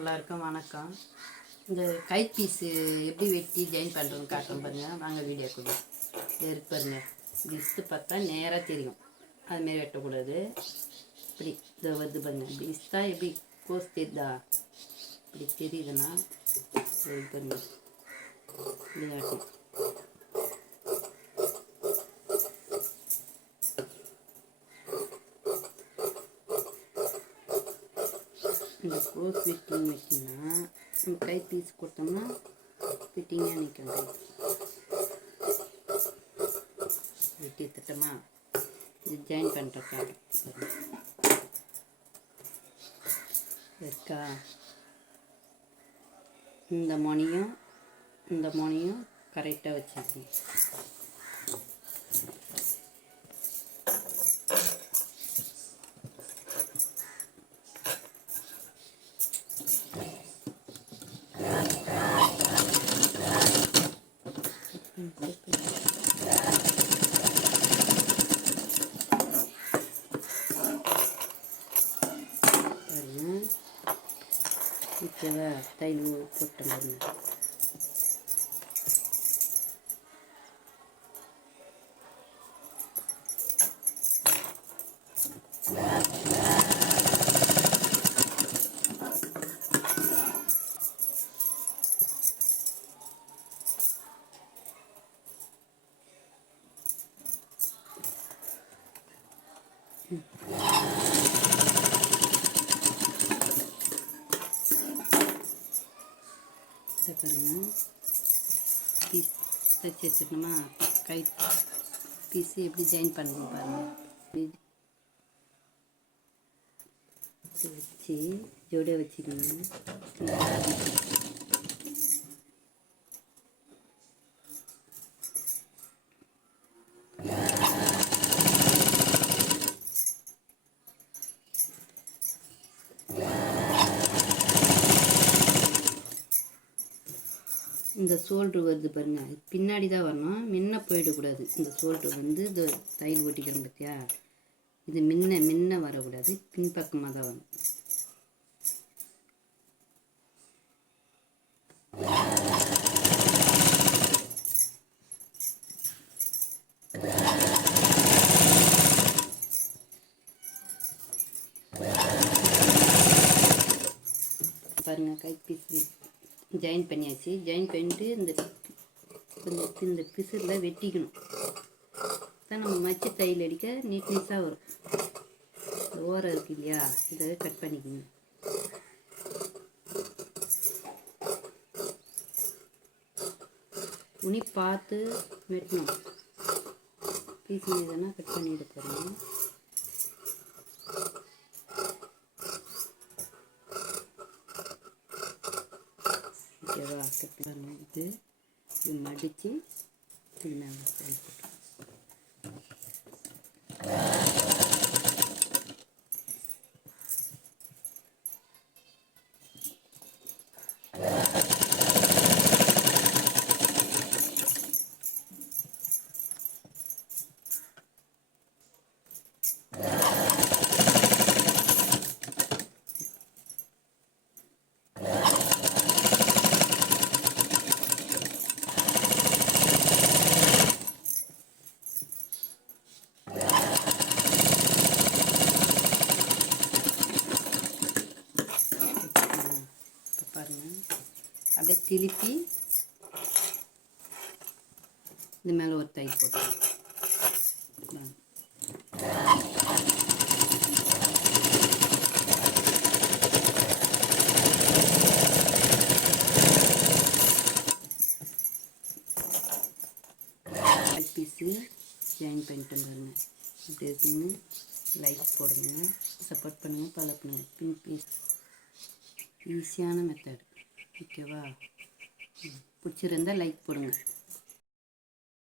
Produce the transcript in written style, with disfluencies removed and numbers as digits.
எல்லாருக்கும் வணக்கம். இந்த கை பீஸு எப்படி வெட்டி ஜாயின் பண்ணுறோன்னு காட்டுறோம் பாருங்கள். வாங்க வீடியோக்குள்ள பாருங்க. விஸ்து பார்த்தா நேராக தெரியும், அதுமாரி வெட்டக்கூடாது. இப்படி இதை வருது பாருங்க. இப்படி விஸ்தா எப்படி கோஸ் தெரியுதா, இப்படி தெரியுதுன்னா பாருங்க இப்படி ஆட்டும். இந்த கோஸ் ஃபிட்டிங் வைக்கணும்னா நம்ம கை பீஸ் கொடுத்தோம்னா ஃபிட்டிங்காக நிற்கும். கை வெட்டி திட்டமா இது ஜாயின் பண்ணுறக்காக இருக்கா. இந்த மொனையும் கரெக்டாக வச்சுக்கணும். ஓகேவா, தையல் போட்டு பாருங்க. பீஸ் தைச்சி வச்சுக்கணுமா, கை பீஸு எப்படி ஜாயின் பண்ணணும் பாருங்கள். வச்சு ஜோடியாக வச்சுக்கணும். இந்த ஷோல்ட்ரு வருது பாருங்கள், பின்னாடி தான் வரணும், முன்ன போயிடக்கூடாது. இந்த ஷோல்ட்ரு வந்து இந்த தையல் ஓட்டிக்கிறோம் பார்த்தியா, இது முன்ன வரக்கூடாது, பின்பக்கமாக தான் வரும். பாருங்கள், கை பீஸ் ஜாயின் பண்ணியாச்சு. ஜாயின் பண்ணிட்டு இந்த பிசுரில் வெட்டிக்கணும். தான் நம்ம மச்சு தையல் அடிக்க நீட்னஸாக வரும். ஓரம் இருக்கு இல்லையா, இதை கட் பண்ணிக்கணும். துணி பார்த்து வெட்டணும். பீஸ் மீதானா கட் பண்ணிட்டு போகிறோம். ஓகேவா, இது மடித்து இது மேலே போட்டு அப்படியே திருப்பி இந்த மேலே ஒரு தையல் போட்டு பீஸு ஜாயின் பண்ணிட்டு பாருங்க. இப்படி இருக்குன்னு லைக் போடுங்க, சப்போர்ட் பண்ணுங்கள், ஃபாலோ பண்ணுங்கள். பின் பீஸ் ஈஸியான மெத்தட். ஓகேவா, பிடிச்சிருந்தால் லைக் போடுங்க.